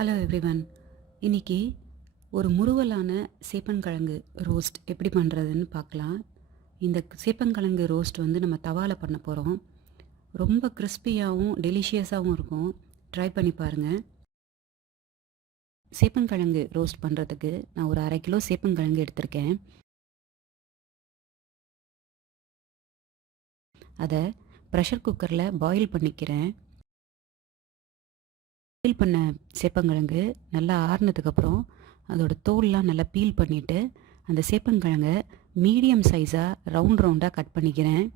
Hello everyone. இன்றைக்கி ஒரு முறுவலான சேப்பங்கிழங்கு ரோஸ்ட் எப்படி பண்ணுறதுன்னு பார்க்கலாம். இந்த சேப்பங்கிழங்கு ரோஸ்ட் வந்து நம்ம தவாவில் பண்ண போகிறோம். ரொம்ப கிறிஸ்பியாகவும் டெலிஷியஸாகவும் இருக்கும். ட்ரை பண்ணி பாருங்கள். சேப்பங்கிழங்கு ரோஸ்ட் பண்ணுறதுக்கு நான் ஒரு 1/2 கிலோ சேப்பங்கிழங்கு எடுத்திருக்கேன். அதை ப்ரெஷர் குக்கரில் பாயில் பண்ணிக்கிறேன். பீல் பண்ண சேப்பங்கிழங்கு நல்லா ஆறுனதுக்கப்புறம் அதோட தோல்லாம் நல்லா பீல் பண்ணிவிட்டு அந்த சேப்பங்கிழங்கை மீடியம் சைஸாக ரவுண்டாக கட் பண்ணிக்கிறேன்.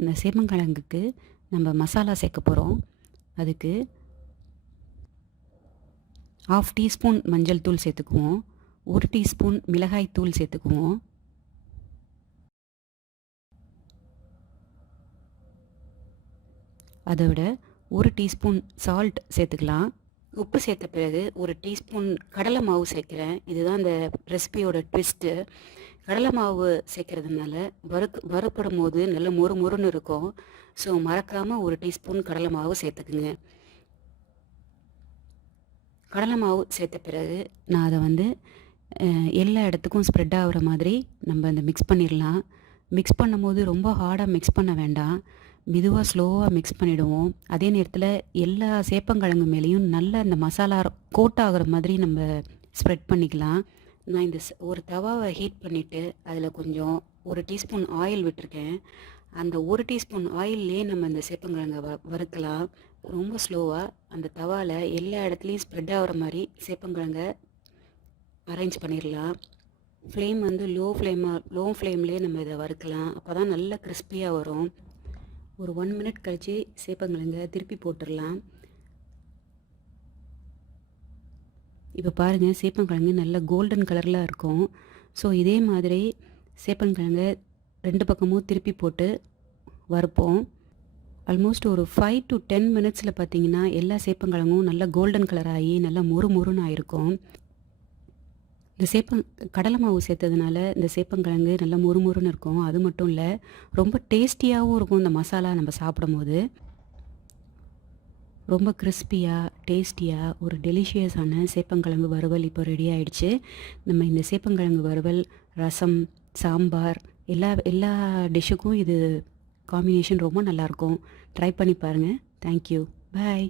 இந்த சேப்பங்கிழங்குக்கு நம்ம மசாலா சேர்க்க போகிறோம். அதுக்கு 1/2 டீஸ்பூன் மஞ்சள் தூள் சேர்த்துக்குவோம். 1 டீஸ்பூன் மிளகாய் தூள் சேர்த்துக்குவோம். அதை விட 1 டீஸ்பூன் சால்ட் சேர்த்துக்கலாம். உப்பு சேர்த்த பிறகு 1 டீஸ்பூன் கடலை மாவு சேர்க்குறேன். இதுதான் இந்த ரெசிபியோட ட்விஸ்ட்டு. கடலை மாவு சேர்க்கறதுனால வறுப்படும் போது நல்ல மொறுன்னு இருக்கும். ஸோ மறக்காமல் 1 டீஸ்பூன் கடலை மாவு சேர்த்துக்குங்க. கடலை மாவு சேர்த்த பிறகு நான் அதை வந்து எல்லா இடத்துக்கும் ஸ்ப்ரெட் ஆகிற மாதிரி நம்ம இந்த மிக்ஸ் பண்ணிடலாம். மிக்ஸ் பண்ணும்போது ரொம்ப ஹார்டாக மிக்ஸ் பண்ண வேண்டாம். மெதுவாக ஸ்லோவாக மிக்ஸ் பண்ணிவிடுவோம். அதே நேரத்தில் எல்லா சேப்பங்கிழங்கு மேலேயும் நல்லா இந்த மசாலா கோட் ஆகிற மாதிரி நம்ம ஸ்ப்ரெட் பண்ணிக்கலாம். நான் இந்த ஒரு தவாவை ஹீட் பண்ணிவிட்டு அதில் கொஞ்சம் 1 டீஸ்பூன் ஆயில் விட்டுருக்கேன். அந்த 1 டீஸ்பூன் ஆயிலே நம்ம இந்த சேப்பங்கிழங்கை வறுக்கலாம். ரொம்ப ஸ்லோவாக அந்த தவாவில் எல்லா இடத்துலையும் ஸ்ப்ரெட் ஆகிற மாதிரி சேப்பங்கிழங்கை அரேஞ்ச் பண்ணிடலாம். ஃப்ளேம் வந்து லோ ஃப்ளேம்லேயே நம்ம இதை வறுக்கலாம். அப்போ தான் நல்லா கிறிஸ்பியாக வரும். ஒரு 1 மினிட் கழித்து சேப்பங்கிழங்கை திருப்பி போட்டுடலாம். இப்போ பாருங்கள், சேப்பங்கிழங்கு நல்ல கோல்டன் கலரில் இருக்கும். ஸோ இதே மாதிரி சேப்பங்கிழங்கை 2 பக்கமும் திருப்பி போட்டு வறுப்போம். ஆல்மோஸ்ட் ஒரு 5 to 10 மினிட்ஸில் பார்த்திங்கன்னா எல்லா சேப்பங்கிழங்கும் நல்லா கோல்டன் கலர் ஆகி நல்லா மொறுன்னு ஆயிருக்கும். இந்த கடலை மாவு சேர்த்ததுனால இந்த சேப்பங்கிழங்கு நல்லா மொறுன்னு இருக்கும். அது மட்டும் இல்லை, ரொம்ப டேஸ்டியாகவும் இருக்கும். இந்த மசாலா நம்ம சாப்பிடும்போது ரொம்ப கிறிஸ்பியாக டேஸ்டியாக ஒரு டெலிஷியஸான சேப்பங்கிழங்கு வறுவல் இப்போ ரெடி ஆகிடுச்சு. நம்ம இந்த சேப்பங்கிழங்கு வறுவல் ரசம், சாம்பார் எல்லா டிஷ்ஷுக்கும் இது காம்பினேஷன் ரொம்ப நல்லாயிருக்கும். ட்ரை பண்ணி பாருங்கள். தேங்க்யூ. பாய்.